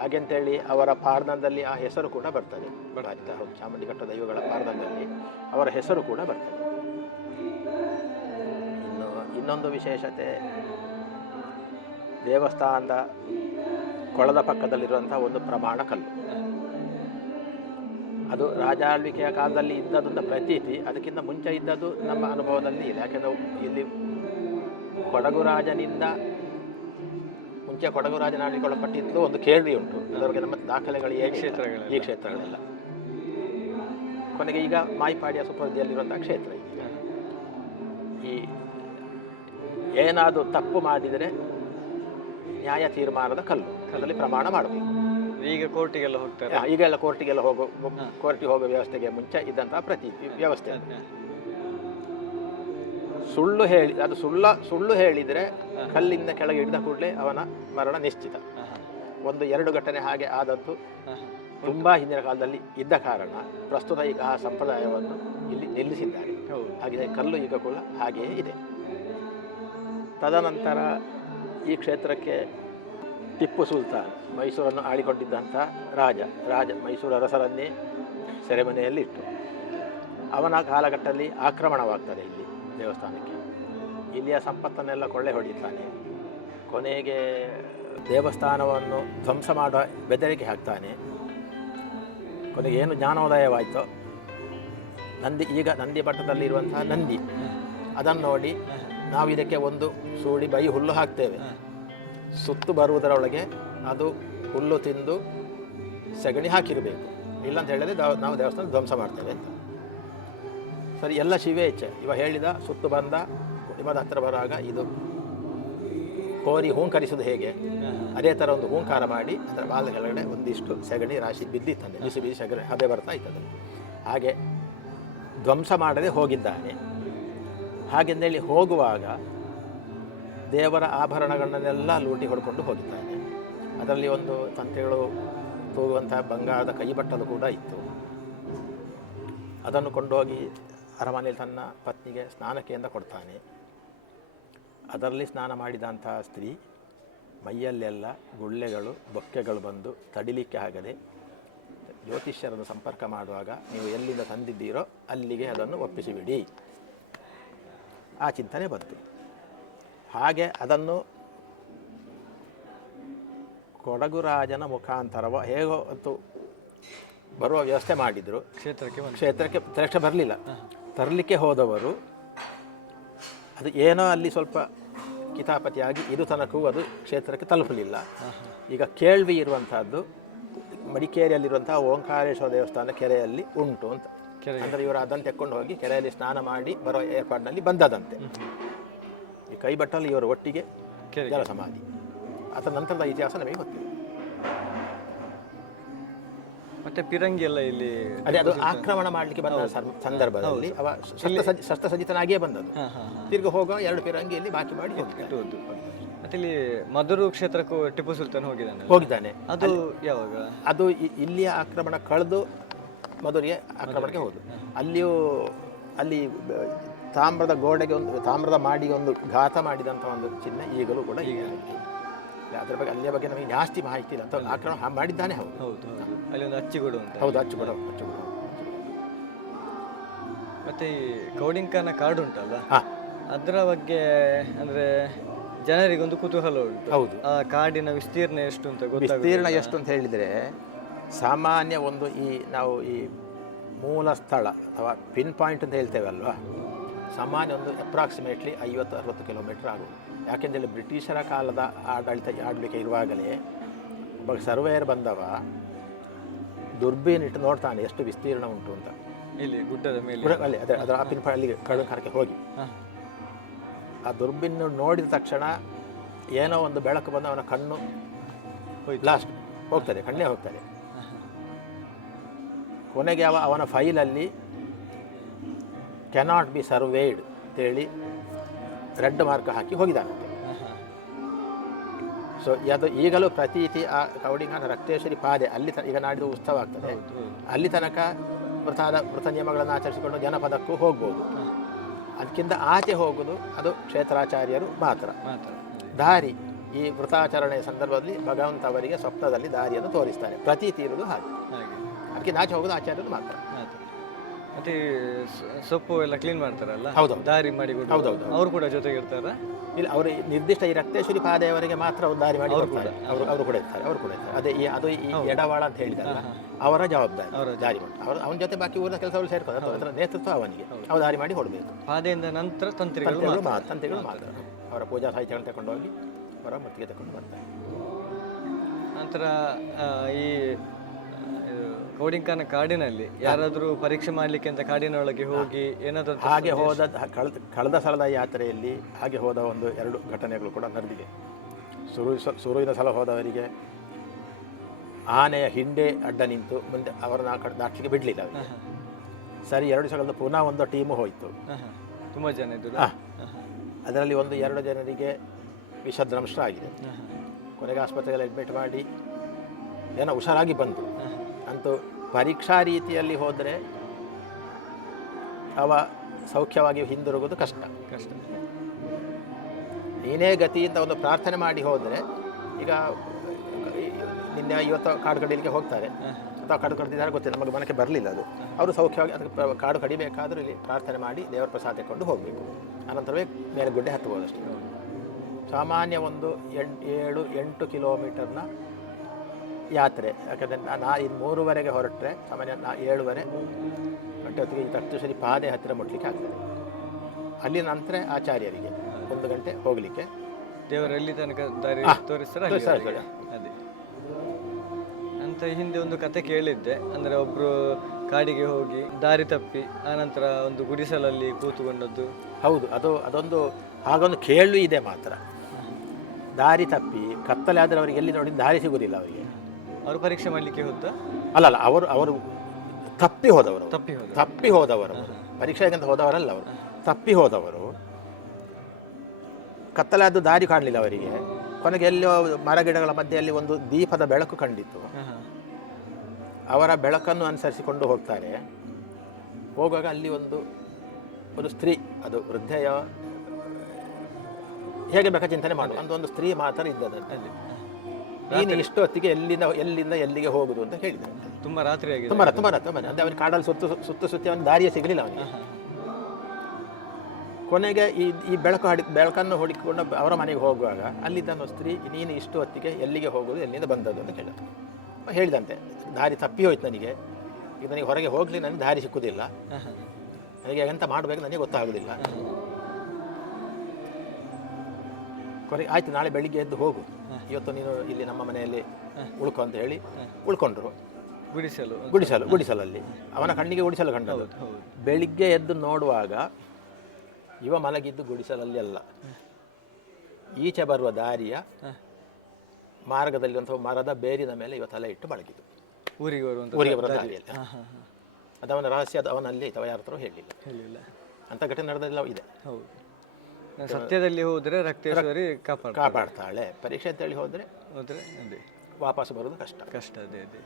ಹಾಗೆಂತೇಳಿ ಅವರ ಪಾರ್ದಂದಲ್ಲಿ ಆ ಹೆಸರು ಕೂಡ ಬರ್ತದೆ. ಬಾರಿತ ಚಾಮುಂಡಿ ಕಟ್ಟ ದೈವಗಳ ಪಾರ್ದಂದಲ್ಲಿ ಅವರ ಹೆಸರು ಕೂಡ ಬರ್ತದೆ. ಇನ್ನು ಇನ್ನೊಂದು ವಿಶೇಷತೆ, ದೇವಸ್ಥಾನದ ಕೊಳದ ಪಕ್ಕದಲ್ಲಿರುವಂತಹ ಒಂದು ಪ್ರಮಾಣ ಕಲ್ಲು. ಅದು ರಾಜಾಳ್ವಿಕೆಯ ಕಾಲದಲ್ಲಿ ಇದ್ದದಂತ ಪ್ರತೀತಿ ಅದಕ್ಕಿಂತ ಮುಂಚೆ ಇದ್ದದ್ದು ನಮ್ಮ ಅನುಭವದಲ್ಲಿ ಇಲ್ಲ ಯಾಕೆಂದರೆ ಇಲ್ಲಿ ಕೊಡಗು ರಾಜನಿಂದ ಮುಂಚೆ ಕೊಡಗು ರಾಜನ ಆಳ್ವಿಕೊಳ್ಳಲ್ಪಟ್ಟಿದ್ದು ಒಂದು ಕೇಳಿ ಉಂಟು. ಅದರವರೆಗೆ ನಮ್ಮ ದಾಖಲೆಗಳು ಈ ಕ್ಷೇತ್ರಗಳು ಈ ಕ್ಷೇತ್ರಗಳೆಲ್ಲ. ಕೊನೆಗೆ ಈಗ ಮಾಯಿಪಾಡಿಯ ಸುಪರ್ದಿಯಲ್ಲಿರುವಂತಹ ಕ್ಷೇತ್ರ ಈಗ ಈ ಏನಾದರೂ ತಪ್ಪು ಮಾಡಿದರೆ ನ್ಯಾಯ ತೀರ್ಮಾನದ ಕಲ್ಲು. ಅದರಲ್ಲಿ ಪ್ರಮಾಣ ಮಾಡಬೇಕು. ಈಗ ಕೋರ್ಟಿಗೆಲ್ಲ ಹೋಗ್ತಾರೆ. ಈಗ ಈಗೆಲ್ಲ ಕೋರ್ಟಿಗೆಲ್ಲ ಹೋಗೋ ಕೋರ್ಟಿಗೆ ಹೋಗೋ ವ್ಯವಸ್ಥೆಗೆ ಮುಂಚೆ ಇದ್ದಂತಹ ಪ್ರತಿ ವ್ಯವಸ್ಥೆ ಅದು. ಸುಳ್ಳು ಹೇಳಿ ಅದು ಸುಳ್ಳ ಸುಳ್ಳು ಹೇಳಿದರೆ ಕಲ್ಲಿಂದ ಕೆಳಗೆ ಹಿಡಿದ ಕೂಡಲೇ ಅವನ ಮರಣ ನಿಶ್ಚಿತ. ಒಂದು ಎರಡು ಘಟನೆ ಹಾಗೆ ಆದದ್ದು ತುಂಬಾ ಹಿಂದಿನ ಕಾಲದಲ್ಲಿ ಇದ್ದ ಕಾರಣ. ಪ್ರಸ್ತುತ ಈಗ ಆ ಸಂಪ್ರದಾಯವನ್ನು ಇಲ್ಲಿ ನಿಲ್ಲಿಸಿದ್ದಾರೆ. ಹೌದು. ಹಾಗೆ ಕಲ್ಲು ಈಗ ಕೂಡ ಹಾಗೆಯೇ ಇದೆ. ತದನಂತರ ಈ ಕ್ಷೇತ್ರಕ್ಕೆ ಟಿಪ್ಪು ಸುಲ್ತಾನ್ ಮೈಸೂರನ್ನು ಆಳಿಕೊಂಡಿದ್ದಂಥ ರಾಜ ರಾಜ ಮೈಸೂರು ಅರಸರನ್ನೇ ಸೆರೆಮನೆಯಲ್ಲಿ ಇಟ್ಟು ಅವನ ಕಾಲಘಟ್ಟದಲ್ಲಿ ಆಕ್ರಮಣವಾಗ್ತದೆ ಇಲ್ಲಿ ದೇವಸ್ಥಾನಕ್ಕೆ. ಇಲ್ಲಿಯ ಸಂಪತ್ತನ್ನೆಲ್ಲ ಕೊಳ್ಳೆ ಹೊಡೆಯುತ್ತಾನೆ. ಕೊನೆಗೆ ದೇವಸ್ಥಾನವನ್ನು ಧ್ವಂಸ ಮಾಡುವ ಬೆದರಿಕೆ ಹಾಕ್ತಾನೆ. ಕೊನೆಗೆ ಏನು ಜ್ಞಾನೋದಯವಾಯಿತೋ, ನಂದಿ, ಈಗ ನಂದಿ ಬೆಟ್ಟದಲ್ಲಿರುವಂತಹ ನಂದಿ ಅದನ್ನು ನೋಡಿ ನಾವು ಇದಕ್ಕೆ ಒಂದು ಸೂಡಿ ಬೈ ಹುಲ್ಲು ಹಾಕ್ತೇವೆ. ಸುತ್ತು ಬರುವುದರೊಳಗೆ ಅದು ಹುಲ್ಲು ತಿಂದು ಸಗಣಿ ಹಾಕಿರಬೇಕು. ಇಲ್ಲಂತ ಹೇಳಿದ್ರೆ ದೇವ ನಾವು ದೇವಸ್ಥಾನ ಧ್ವಂಸ ಮಾಡ್ತೇವೆ ಅಂತ. ಸರಿ, ಎಲ್ಲ ಶಿವೇ ಇಚ್ಛೆ. ಇವ ಹೇಳಿದ ಸುತ್ತು ಬಂದ ಕುಟುಂಬದ ಹತ್ರ ಬರುವಾಗ ಇದು ಕೋರಿ ಹೂಂಕರಿಸೋದು ಹೇಗೆ? ಅದೇ ಥರ ಒಂದು ಹೂಂಕಾರ ಮಾಡಿ, ಅದರ ಬಾಲ ಕೆಳಗಡೆ ಒಂದಿಷ್ಟು ಸಗಣಿ ರಾಶಿ ಬಿದ್ದಿತ್ತಂತೆ. ಬಿಸಿ ಬಿಸಿ ಸಗಣಿ ಹಬೆ ಬರ್ತಾ ಇರ್ತದೆ ಹಾಗೆ ಧ್ವಂಸ ಮಾಡದೆ ಹೋಗಿದ್ದಾನೆ. ಹಾಗೆಂದೇಳಿ ಹೋಗುವಾಗ ದೇವರ ಆಭರಣಗಳನ್ನೆಲ್ಲ ಲೂಟಿ ಹೊಡ್ಕೊಂಡು ಹೋಗಿದ್ದಾನೆ ಅದರಲ್ಲಿ ಒಂದು ತಂತೆಗಳು ತೂಗುವಂತಹ ಬಂಗಾರದ ಕೈಬಟ್ಟಲು ಕೂಡ ಇತ್ತು. ಅದನ್ನು ಕೊಂಡೋಗಿ ಅರಮನೆಯಲ್ಲಿ ತನ್ನ ಪತ್ನಿಗೆ ಸ್ನಾನಕ್ಕೆಂದ ಕೊಡ್ತಾನೆ. ಅದರಲ್ಲಿ ಸ್ನಾನ ಮಾಡಿದಂತಹ ಸ್ತ್ರೀ ಮೈಯಲ್ಲೆಲ್ಲ ಗುಳ್ಳೆಗಳು, ಬೊಕ್ಕೆಗಳು ಬಂದು ತಡಿಲಿಕ್ಕೆ ಆಗದೆ ಜ್ಯೋತಿಷ್ಯರನ್ನು ಸಂಪರ್ಕ ಮಾಡುವಾಗ ನೀವು ಎಲ್ಲಿಂದ ತಂದಿದ್ದೀರೋ ಅಲ್ಲಿಗೆ ಅದನ್ನು ಒಪ್ಪಿಸಿಬಿಡಿ. ಆ ಚಿಂತನೆ ಬಂತು. ಹಾಗೆ ಅದನ್ನು ಕೊಡಗು ರಾಜನ ಮುಖಾಂತರವ ಹೇಗೋ ಹೊತ್ತು ಬರುವ ವ್ಯವಸ್ಥೆ ಮಾಡಿದರು. ಕ್ಷೇತ್ರಕ್ಕೆ ಕ್ಷೇತ್ರಕ್ಕೆ ತಕ್ಷಣ ಬರಲಿಲ್ಲ. ತರಲಿಕ್ಕೆ ಹೋದವರು ಅದು ಏನೋ ಅಲ್ಲಿ ಸ್ವಲ್ಪ ಕಿತಾಪತಿಯಾಗಿ ಇದು ತನಕವೂ ಅದು ಕ್ಷೇತ್ರಕ್ಕೆ ತಲುಪಲಿಲ್ಲ. ಈಗ ಕೇಳ್ವಿ ಇರುವಂತಹದ್ದು ಮಡಿಕೇರಿಯಲ್ಲಿರುವಂತಹ ಓಂಕಾರೇಶ್ವರ ದೇವಸ್ಥಾನ ಕೆರೆಯಲ್ಲಿ ಉಂಟು ಅಂತ. ಅಂದರೆ ಇವರು ಅದನ್ನು ತೆಕ್ಕೊಂಡು ಹೋಗಿ ಕೆರೆಯಲ್ಲಿ ಸ್ನಾನ ಮಾಡಿ ಬರೋ ಏರ್ಪಾಡಿನಲ್ಲಿ ಬಂದದಂತೆ. ಈ ಕೈ ಬಟ್ಟಲ್ಲಿ ಇವರು ಒಟ್ಟಿಗೆ ಜಲ ಸಮಾಧಿ. ಅದರ ನಂತರದ ಇತಿಹಾಸ ನಮಗೆ ಗೊತ್ತಿಲ್ಲ. ಮತ್ತೆ ಪಿರಂಗಿ ಎಲ್ಲ ಇಲ್ಲಿ ಅದೇ ಅದು ಆಕ್ರಮಣ ಮಾಡಲಿಕ್ಕೆ ಬಂದ ಸಂದರ್ಭದಲ್ಲಿ ಅವ ಶಸ್ತ್ರಸಜ್ಜ ಶಸ್ತ್ರಸಜ್ಜಿತನಾಗಿಯೇ ಬಂದದ್ದು. ತಿರುಗಿ ಹೋಗೋ ಎರಡು ಪಿರಂಗಿಯಲ್ಲಿ ಬಾಕಿ ಮಾಡಿ ಇಟ್ಟುವುದು ಮತ್ತೆ ಇಲ್ಲಿ ಮಧುರು ಕ್ಷೇತ್ರಕ್ಕೂ ಟಿಪ್ಪು ಸುಲ್ತಾನ್ ಹೋಗಿದ್ದಾನೆ ಹೋಗಿದ್ದಾನೆ. ಅದು ಯಾವಾಗ? ಅದು ಇಲ್ಲಿಯ ಆಕ್ರಮಣ ಕಳೆದು ಮಧುರಿಗೆ ಆಕ್ರಮಣಕ್ಕೆ ಹೋದು ಅಲ್ಲಿಯೂ ಅಲ್ಲಿ ತಾಮ್ರದ ಗೋಡೆಗೆ ಒಂದು ತಾಮ್ರದ ಮಾಡಿಗೆ ಒಂದು ಘಾತ ಮಾಡಿದಂಥ ಒಂದು ಚಿಹ್ನೆ ಈಗಲೂ ಕೂಡ ಈಗ ಅದರ ಬಗ್ಗೆ ಅಲ್ಲಿಯ ಬಗ್ಗೆ ನಮಗೆ ಜಾಸ್ತಿ ಮಾಹಿತಿ ಇಲ್ಲ. ಅಂತ ಆಕ್ರಮಣ ಮಾಡಿದ್ದಾನೆ ಹೌದು. ಹೌದು ಅಲ್ಲಿ ಒಂದು ಅಚ್ಚುಗೂಡು ಅಂತ ಹೌದು ಅಚ್ಚುಗೂಡು ಅಚ್ಚುಗೂಡು. ಮತ್ತೆ ಈ ಕೌಡಿಂಕನ ಕಾಡು ಉಂಟಲ್ಲ? ಅದರ ಬಗ್ಗೆ ಅಂದ್ರೆ ಜನರಿಗೊಂದು ಕುತೂಹಲ ಉಂಟು. ಹೌದು. ಆ ಕಾಡಿನ ವಿಸ್ತೀರ್ಣ ಎಷ್ಟು ಅಂತ ವಿಸ್ತೀರ್ಣ ಎಷ್ಟು ಅಂತ ಹೇಳಿದರೆ ಸಾಮಾನ್ಯ ಒಂದು ಈ ನಾವು ಈ ಮೂಲ ಸ್ಥಳ ಅಥವಾ ಪಿನ್ ಪಾಯಿಂಟ್ ಅಂತ ಹೇಳ್ತೇವೆ ಅಲ್ವಾ? ಸಾಮಾನ್ಯ ಒಂದು ಅಪ್ರಾಕ್ಸಿಮೇಟ್ಲಿ ಐವತ್ತು ಅರವತ್ತು ಕಿಲೋಮೀಟರ್ ಆಗುವುದು. ಯಾಕೆಂದರೆ ಬ್ರಿಟಿಷರ ಕಾಲದ ಆಡಳಿತ ಆಡಲಿಕ್ಕೆ ಇರುವಾಗಲೇ ಒಬ್ಬ ಸರ್ವೇಯರ್ ಬಂದವ ದುರ್ಬೀನ್ ಇಟ್ಟು ನೋಡ್ತಾನೆ ಎಷ್ಟು ವಿಸ್ತೀರ್ಣ ಉಂಟು ಅಂತ. ಇಲ್ಲಿ ಗುಡ್ಡದ ಮೇಲೆ. ಅಲ್ಲಿ ಅದೇ ಅದರ ಆ ಪಿನ್ಪಾಡ್ ಅಲ್ಲಿ ಕಡಂಕಾರಕ್ಕೆ ಹೋಗಿ. ಆ ದುರ್ಬಿನ್ನು ನೋಡಿದ ತಕ್ಷಣ ಏನೋ ಒಂದು ಬೆಳಕು ಬಂದು ಅವನ ಕಣ್ಣು. ಲಾಸ್ಟ್ ಹೋಗ್ತದೆ ಕಣ್ಣೇ ಹೋಗ್ತದೆ. ಕೊನೆಗೆ ಅವ ಅವನ ಫೈಲಲ್ಲಿ ಕೆನಾಟ್ ಬಿ ಸರ್ವೇಡ್ ಅಂತೇಳಿ ರೆಡ್ ಮಾರ್ಕ್ ಹಾಕಿ ಹೋಗಿದ್ದಾನಂತೆ. ಸೊ ಅದು ಈಗಲೂ ಪ್ರತೀತಿ ಆ ಕೌಡಿಂಗನ ರಕ್ತೇಶ್ವರಿ ಪಾದೆ ಅಲ್ಲಿ ಈಗ ನಾಡಿದ್ದು ಉತ್ಸವ ಆಗ್ತದೆ. ಅಲ್ಲಿ ತನಕ ವೃತಾದ ವೃತ ನಿಯಮಗಳನ್ನು ಆಚರಿಸಿಕೊಂಡು ಜನಪದಕ್ಕೂ ಹೋಗ್ಬೋದು. ಅದಕ್ಕಿಂತ ಆಚೆ ಹೋಗುವುದು ಅದು ಕ್ಷೇತ್ರಾಚಾರ್ಯರು ಮಾತ್ರ. ದಾರಿ ಈ ವೃತಾಚರಣೆಯ ಸಂದರ್ಭದಲ್ಲಿ ಭಗವಂತ ಅವರಿಗೆ ಸ್ವಪ್ನದಲ್ಲಿ ದಾರಿಯನ್ನು ತೋರಿಸ್ತಾರೆ. ಪ್ರತೀತಿ ಇರುವುದು ಹಾಗೆ. ಅದಕ್ಕಿಂತ ಆಚೆ ಹೋಗುದು ಆಚಾರ್ಯರು ಮಾತ್ರ. ಮತ್ತೆ ಸೊಪ್ಪು ಎಲ್ಲ ಕ್ಲೀನ್ ಮಾಡ್ತಾರಲ್ಲ? ಹೌದೌದು. ದಾರಿ ಮಾಡಿ ಹೌದೌದು. ಅವರು ಕೂಡ ಜೊತೆಗೆ ಇರ್ತಾರ ಇಲ್ಲ ಅವರು ನಿರ್ದಿಷ್ಟ ಈ ರಕ್ತೇಶ್ವರಿ ಪಾದೆಯವರಿಗೆ ಮಾತ್ರ ಒಂದು ದಾರಿ ಮಾಡಿ ಕೊಡ್ತಾರೆ. ಅವರು ಅವರು ಕೂಡ ಇರ್ತಾರೆ ಅವರು ಕೂಡ ಇರ್ತಾರೆ. ಅದೇ ಈ ಅದು ಈ ಎಡವಾಳ ಅಂತ ಹೇಳಿದಾರಲ್ಲ ಅವರ ಜವಾಬ್ದಾರಿ ಅವರ ದಾರಿ ಮಾಡಿ. ಅವ್ರ ಅವನ ಜೊತೆ ಬಾಕಿ ಊರಿನ ಕೆಲಸಗಳು ಸೇರ್ತಾರೆ ಅಥವಾ ಅದರ ನೇತೃತ್ವ ಅವನಿಗೆ ಅವ್ರು ದಾರಿ ಮಾಡಿ ಕೊಡಬೇಕು. ಪಾದೆಯಿಂದ ನಂತರ ತಂತ್ರಿಗಳು ತಂತ್ರಿಗಳು ಮಾತ್ರ. ಅವರ ಪೂಜಾ ಸಾಹಿತ್ಯಗಳನ್ನು ತಗೊಂಡೋಗಿ ಅವರ ಮತ್ತಿಗೆ ತಗೊಂಡು ಬರ್ತಾರೆ. ನಂತರ ಈ ಕೌಡಿಂಕನ ಕಾಡಿನಲ್ಲಿ ಯಾರಾದರೂ ಪರೀಕ್ಷೆ ಮಾಡಲಿಕ್ಕೆ ಅಂತ ಕಾಡಿನೊಳಗೆ ಹೋಗಿ ಏನಾದರೂ ಹಾಗೆ ಹೋದ ಕಳೆದ ಕಳೆದ ಸಲದ ಯಾತ್ರೆಯಲ್ಲಿ ಹಾಗೆ ಹೋದ ಒಂದು ಎರಡು ಘಟನೆಗಳು ಕೂಡ ನಡೆದಿವೆ ಸುರು ಸುರುವಿನ ಸಲ ಹೋದವರಿಗೆ ಆನೆಯ ಹಿಂಡೆ ಅಡ್ಡ ನಿಂತು ಮುಂದೆ ಅವರನ್ನ ದಾಟ್ಲಿಕ್ಕೆ ಬಿಡಲಿಲ್ಲ ಸರಿ ಎರಡು ಸಲದ ಪುನಃ ಒಂದು ಟೀಮು ಹೋಯಿತು. ತುಂಬ ಜನ ಇದ್ದರು. ಅದರಲ್ಲಿ ಒಂದು ಎರಡು ಜನರಿಗೆ ವಿಷದ್ರಂಶ ಆಗಿದೆ. ಕೊನೆಗೆ ಆಸ್ಪತ್ರೆಯಲ್ಲಿ ಅಡ್ಮಿಟ್ ಮಾಡಿ ಏನೋ ಹುಷಾರಾಗಿ ಬಂತು ಅಂತೂ ಪರೀಕ್ಷಾ ರೀತಿಯಲ್ಲಿ ಹೋದರೆ ಅವ ಸೌಖ್ಯವಾಗಿ ಹಿಂದಿರುಗೋದು ಕಷ್ಟ. ಕಷ್ಟ. ನೀನೇ ಗತಿಯಿಂದ ಒಂದು ಪ್ರಾರ್ಥನೆ ಮಾಡಿ ಹೋದರೆ ಈಗ ನಿನ್ನೆ ಇವತ್ತು ಕಾಡು ಕಡಿಲಿಕ್ಕೆ ಹೋಗ್ತಾರೆ. ಅಥವಾ ಕಾಡು ಕಡಿದಿದ್ದಾರೆ ಗೊತ್ತಿಲ್ಲ ನಮಗೆ ಮನಕ್ಕೆ ಬರಲಿಲ್ಲ ಅದು. ಅವರು ಸೌಖ್ಯವಾಗಿ ಅದಕ್ಕೆ ಪ್ರ- ಕಾಡು ಕಡಿಬೇಕಾದರೂ ಇಲ್ಲಿ ಪ್ರಾರ್ಥನೆ ಮಾಡಿ ದೇವರ ಪ್ರಸಾದ ತಗೊಂಡು ಹೋಗಬೇಕು. ಅನಂತರವೇ ಮೇಲೆ ಗುಡ್ಡೆ ಹತ್ತುವುದಷ್ಟೇ ಸಾಮಾನ್ಯ ಒಂದು ಎಂಟು ಏಳು ಎಂಟು ಕಿಲೋಮೀಟರ್ನ ಯಾತ್ರೆ. ಯಾಕಂದರೆ ನಾ ಇನ್ನು ಮೂರುವರೆಗೆ ಹೊರಟ್ರೆ ಸಾಮಾನ್ಯ ನಾ ಏಳುವರೆ ಗಂಟೆ ತಪ್ತುಶ್ರೀ ಪಾದೆ ಹತ್ತಿರ ಮುಟ್ಲಿಕ್ಕೆ ಆಗ್ತದೆ. ಅಲ್ಲಿ ನಂತರ ಆಚಾರ್ಯರಿಗೆ ಒಂದು ಗಂಟೆ ಹೋಗಲಿಕ್ಕೆ. ದೇವರಲ್ಲಿ ತನಕ ದಾರಿ. ತೋರಿಸ್ತಾರೆ. ಅದೇ. ಅಂತ ಹಿಂದೆ ಒಂದು ಕತೆ ಕೇಳಿದ್ದೆ. ಅಂದರೆ ಒಬ್ಬರು ಕಾಡಿಗೆ ಹೋಗಿ ದಾರಿ ತಪ್ಪಿ ಆನಂತರ ಒಂದು ಗುಡಿಸಲಲ್ಲಿ ಕೂತುಕೊಂಡದ್ದು. ಹೌದು ಅದು ಅದೊಂದು ಹಾಗೊಂದು ಕೇಳು ಇದೆ ಮಾತ್ರ. ದಾರಿ ತಪ್ಪಿ ಕತ್ತಲೆ ಆದರೆ ಅವರಿಗೆ ಎಲ್ಲಿ ನೋಡಿ ದಾರಿ ಸಿಗುವುದಿಲ್ಲ ಅವರಿಗೆ. ಅವರು ಪರೀಕ್ಷೆ ಮಾಡಲಿಕ್ಕೆ ಹೋದ ಅಲ್ಲ ಅವರು ಅವರು ತಪ್ಪಿ ಹೋದವರು. ತಪ್ಪಿ ಹೋದ ತಪ್ಪಿ ಹೋದವರು ಅವರು. ಪರೀಕ್ಷೆಗಂತ ಹೋದವರಲ್ಲ ಅವರು. ತಪ್ಪಿ ಹೋದವರು. ಕತ್ತಲೆ ಆದ ದಾರಿ ಕಾಣಲಿಲ್ಲ ಅವರಿಗೆ. ಕೊನೆಗೆ ಎಲ್ಲೋ ಮರಗಿಡಗಳ ಮಧ್ಯೆಯಲ್ಲಿ ಒಂದು ದೀಪದ ಬೆಳಕು ಕಂಡಿತ್ತು. ಅವರ ಬೆಳಕನ್ನು ಅನುಸರಿಸಿಕೊಂಡು ಹೋಗ್ತಾರೆ. ಹೋಗುವಾಗ ಅಲ್ಲಿ ಒಂದು ಒಂದು ಸ್ತ್ರೀ ಅದು ವೃದ್ಧೆಯ ಹೇಗೆ ಬೇಕಾ ಚಿಂತನೆ ಮಾಡುವ? ಒಂದು ಒಂದು ಸ್ತ್ರೀ ಮಾತ್ರ ಇದ್ದದ್ದು. ಅಲ್ಲಿ ನೀನು ಇಷ್ಟೊತ್ತಿಗೆ ಎಲ್ಲಿಂದ ಎಲ್ಲಿಂದ ಎಲ್ಲಿಗೆ ಹೋಗುದು ಅಂತ ಹೇಳಿದೆ ತುಂಬಾ ರಾತ್ರಿ ಆಗಿದೆ. ತುಂಬ ತುಂಬ ತುಂಬ ಅಂದರೆ ಅವನಿಗೆ ಕಾಡಲ್ಲಿ ಸುತ್ತು ಸುತ್ತ ಸುತ್ತಿ ಅವನ ದಾರಿಯೇ ಸಿಗಲಿಲ್ಲ ಅವನಿಗೆ. ಕೊನೆಗೆ ಈ ಈ ಬೆಳಕು ಹಡಿ ಬೆಳಕನ್ನು ಹುಡುಕಿಕೊಂಡು ಅವರ ಮನೆಗೆ ಹೋಗುವಾಗ ಅಲ್ಲಿದ್ದನ್ನು ಸ್ತ್ರೀ ನೀನು ಇಷ್ಟು ಹೊತ್ತಿಗೆ ಎಲ್ಲಿಗೆ ಹೋಗೋದು ಎಲ್ಲಿಂದ ಬಂದದ್ದು ಅಂತ ಕೇಳಿದ ಹೇಳಿದಂತೆ ದಾರಿ ತಪ್ಪಿ ಹೋಯ್ತು ನನಗೆ. ಈಗ ನನಗೆ ಹೊರಗೆ ಹೋಗಲಿ ನನಗೆ ದಾರಿ ಸಿಕ್ಕುದಿಲ್ಲ. ನನಗೆ ಎಂತ ಮಾಡಬೇಕು ನನಗೆ ಗೊತ್ತಾಗೋದಿಲ್ಲ. ಕೊನೆಗೆ ಆಯ್ತು ನಾಳೆ ಬೆಳಿಗ್ಗೆ ಎದ್ದು ಹೋಗು. ಇವತ್ತು ನೀನು ಇಲ್ಲಿ ನಮ್ಮ ಮನೆಯಲ್ಲಿ ಉಳ್ಕೊ ಅಂತ ಹೇಳಿ ಉಳ್ಕೊಂಡ್ರು. ಗುಡಿಸಲು ಗುಡಿಸಲು ಗುಡಿಸಲಲ್ಲಿ. ಅವನ ಕಣ್ಣಿಗೆ ಗುಡಿಸಲು ಕಂಡದ್ದು. ಹೌದು. ಬೆಳಿಗ್ಗೆ ಎದ್ದು ನೋಡುವಾಗ ಇವ ಮಲಗಿದ್ದು ಗುಡಿಸಲಲ್ಲಿ ಅಲ್ಲ. ಈಚೆ ಬರುವ ದಾರಿಯ. ಮಾರ್ಗದಲ್ಲಿ ಒಂದು ಮರದ ಬೇರಿನ ಮೇಲೆ ಇವ ತಲೆ ಇಟ್ಟು ಮಲಗಿದ್ದು. ಊರಿಗೆ ಬರುವಂತ ಊರಿಗೆ ಬರೋ ದಾರಿಯಲ್ಲಿ. ಅವನ ರಹಸ್ಯ ಅದು ಅವನಲ್ಲಿ ಅಥವಾ ಯಾರತ್ರ ಹೇಳಿಲ್ಲ ಹೇಳಿಲ್ಲ ಅಂತ ಘಟನೆ ನಡೆದಿಲ್ಲ ಇದೆ. ಹೌದು. ಸತ್ಯದಲ್ಲಿ ಹೋದರೆ ರಕ್ತೇಶ್ವರಿ ಕಾಪಾಡ ಕಾಪಾಡ್ತಾಳೆ. ಪರೀಕ್ಷೆ ಅಂತೇಳಿ ಹೋದರೆ ಹೋದ್ರೆ ಅದೇ. ವಾಪಸ್ ಬರೋದು ಕಷ್ಟ. ಕಷ್ಟ ಅದೇ ಅದೇ.